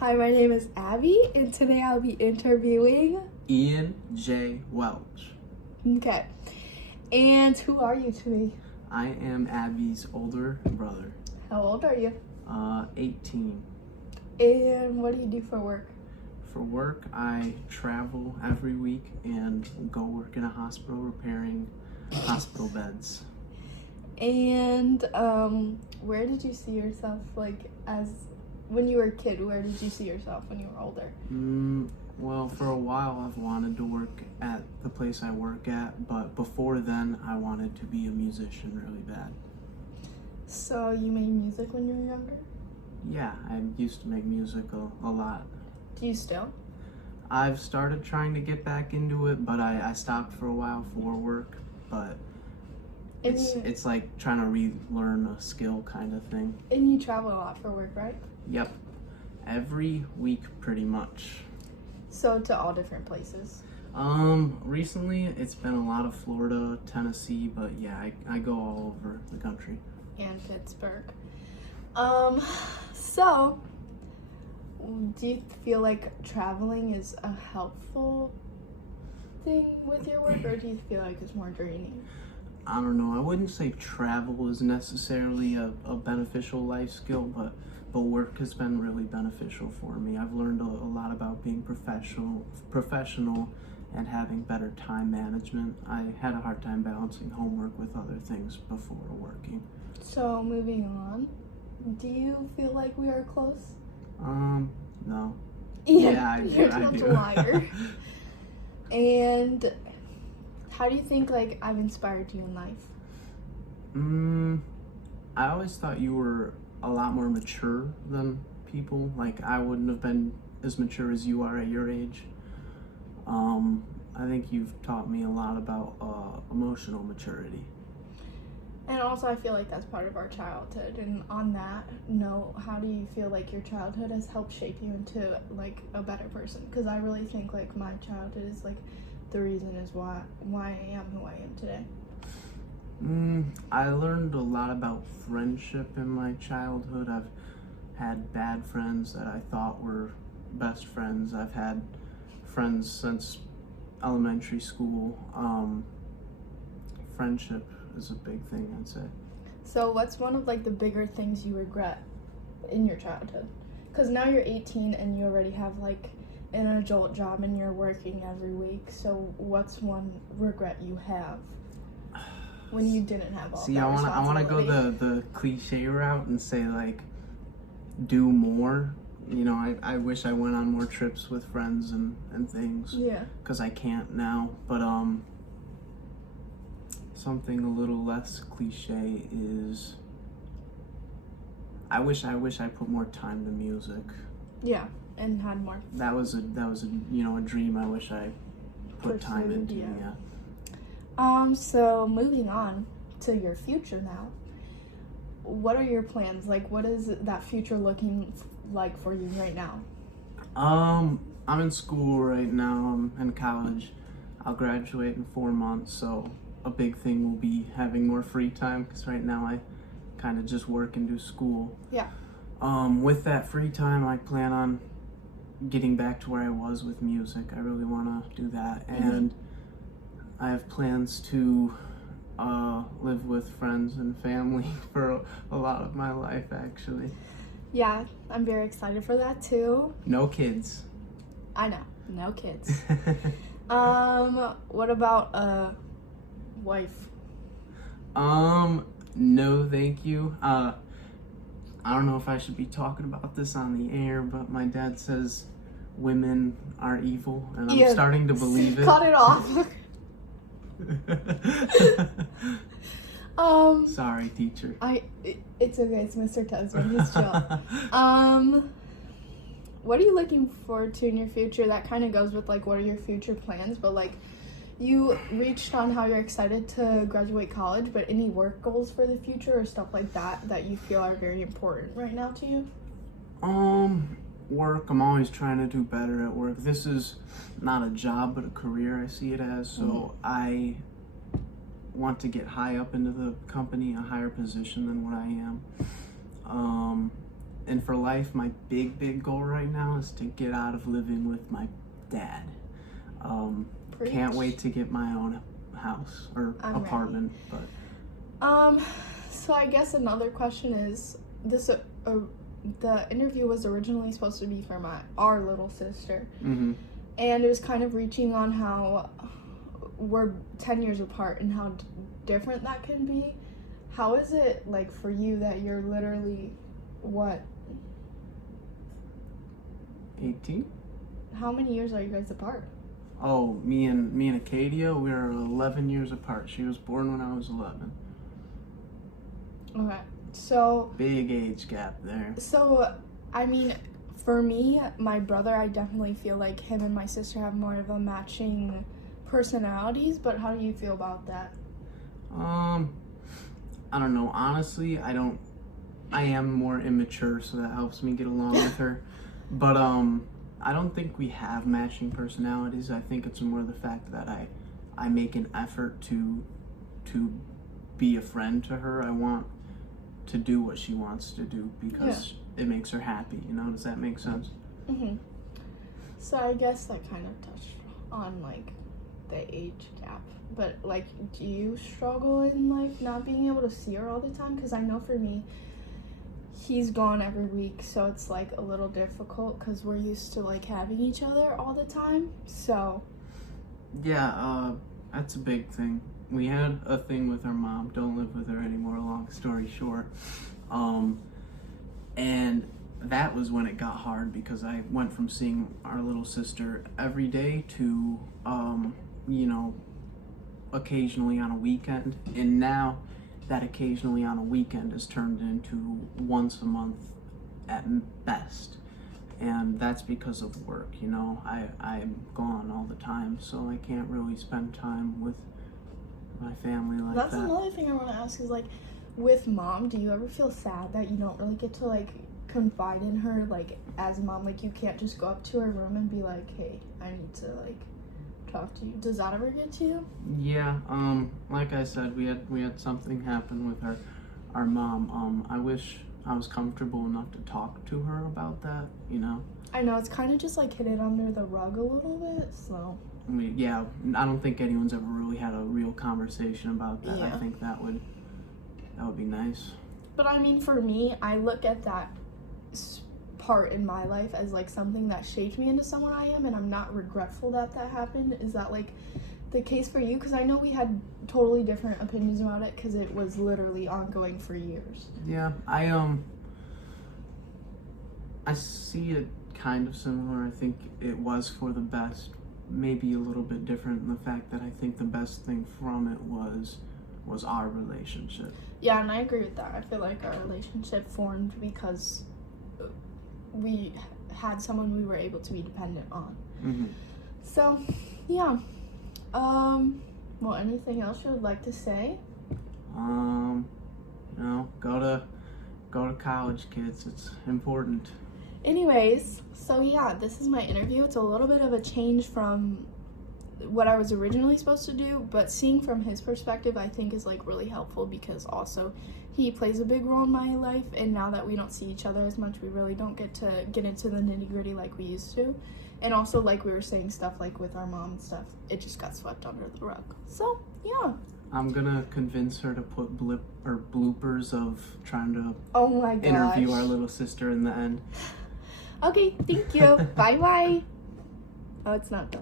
Hi, my name is Abby, and today I'll be interviewing. Ian J. Welch. Okay. And who are you to me? I am Abby's older brother. How old are you? 18. And what do you do for work? For work, I travel every week and go work in a hospital repairing hospital beds. And where did you see yourself, when you were a kid? Where did you see yourself when you were older? Well, for a while I've wanted to work at the place I work at, but before then I wanted to be a musician really bad. So you made music when you were younger? Yeah, I used to make music a lot. Do you still? I've started trying to get back into it, but I stopped for a while for work, but it's like trying to relearn a skill kind of thing. And you travel a lot for work, right? Yep. Every week pretty much. So to all different places. Recently it's been a lot of Florida, Tennessee, but yeah, I go all over the country. And Pittsburgh. So do you feel like traveling is a helpful thing with your work, or do you feel like it's more draining? I don't know. I wouldn't say travel is necessarily a beneficial life skill, but work has been really beneficial for me. I've learned a lot about being professional and having better time management. I had a hard time balancing homework with other things before working. So moving on, do you feel like we are close? No. Yeah, I do. You're such a liar. And how do you think I've inspired you in life? I always thought you were a lot more mature than people. I wouldn't have been as mature as you are at your age. I think you've taught me a lot about emotional maturity. And also I feel like that's part of our childhood. And on that note, how do you feel like your childhood has helped shape you into a better person? Because I really think my childhood is the reason is why I am who I am today. I learned a lot about friendship in my childhood. I've had bad friends that I thought were best friends. I've had friends since elementary school. Friendship is a big thing, I'd say. So what's one of the bigger things you regret in your childhood? Because now you're 18 and you already have an adult job and you're working every week. So what's one regret you have when you didn't have all See, that I want to go the cliche route and say do more. You know, I wish I went on more trips with friends and things. Yeah. Because I can't now. But something a little less cliche is I wish I put more time to music. Yeah, and had more. That was a dream I wish I put time into. Yeah. So moving on to your future now. What are your plans? What is that future looking like for you right now? I'm in school right now. I'm in college. I'll graduate in 4 months, so a big thing will be having more free time, because right now I kind of just work and do school. Yeah. With that free time, I plan on getting back to where I was with music. I really want to do that. And I have plans to live with friends and family for a lot of my life, actually. Yeah, I'm very excited for that too. No kids. I know, no kids. What about a wife? No, thank you. I don't know if I should be talking about this on the air, but my dad says women are evil, and I'm starting to believe it. Cut it off. Sorry, teacher. It's okay. It's Mr. Tesman. He's chill. What are you looking forward to in your future? That kind of goes with what are your future plans? But you reached on how you're excited to graduate college, but any work goals for the future or stuff like that you feel are very important right now to you? Work. I'm always trying to do better at work. This is not a job, but a career I see it as. So I want to get high up into the company, a higher position than what I am. And for life, my big goal right now is to get out of living with my dad. Can't wait to get my own house or apartment. Ready. So I guess another question is this: the interview was originally supposed to be for our little sister, Mm-hmm. and it was kind of reaching on how we're 10 years apart and how different that can be. How is it like for you that you're literally what? 18. How many years are you guys apart? Oh, me and Acadia, we're 11 years apart. She was born when I was 11. Okay, so Big age gap there. So, I mean, for me, my brother, I definitely feel like him and my sister have more of a matching personalities, but how do you feel about that? I don't know. Honestly, I am more immature, so that helps me get along with her. But I don't think we have matching personalities. I think it's more the fact that I make an effort to be a friend to her. I want to do what she wants to do because it makes her happy, you know? Does that make sense? Mm-hmm. So I guess that kind of touched on, like, the age gap. But, like, do you struggle in, like, not being able to see her all the time? Because I know for me, he's gone every week, so it's, like, a little difficult because we're used to, like, having each other all the time. So... Yeah, that's a big thing. We had a thing with our mom. Don't live with her anymore, long story short. And that was when it got hard because I went from seeing our little sister every day to, occasionally on a weekend. And now that occasionally on a weekend is turned into once a month at best. And that's because of work, you know. I'm gone all the time, so I can't really spend time with my family like that. That's another thing I want to ask is, like, with mom, do you ever feel sad that you don't really get to, like, confide in her, like, as a mom? Like, you can't just go up to her room and be like, hey, I need to, like, talk to you. Does that ever get to you? Yeah, like I said, we had something happen with our mom. I wish I was comfortable enough to talk to her about that, you know? I know, it's kind of just, like, hidden under the rug a little bit, so... Yeah, I don't think anyone's ever really had a real conversation about that. Yeah. I think that would be nice. But I mean, for me, I look at that part in my life as, like, something that shaped me into someone I am, and I'm not regretful that happened. Is that, like, the case for you? Because I know we had totally different opinions about it because it was literally ongoing for years. Yeah, I see it kind of similar. I think it was for the best. Maybe a little bit different in the fact that I think the best thing from it was our relationship. Yeah, and I agree with that. I feel like our relationship formed because we had someone we were able to be dependent on. Mm-hmm. So, yeah. Well, anything else you would like to say? Go to college, kids. It's important. Anyways, so yeah, this is my interview. It's a little bit of a change from what I was originally supposed to do, but seeing from his perspective I think is, like, really helpful because also he plays a big role in my life, and now that we don't see each other as much, we really don't get to get into the nitty-gritty like we used to. And also, like we were saying, stuff like with our mom and stuff, it just got swept under the rug. So, yeah. I'm gonna convince her to put bloopers of trying to Oh my gosh. interview our little sister in the end. Okay, thank you. Bye-bye. Oh, it's not done.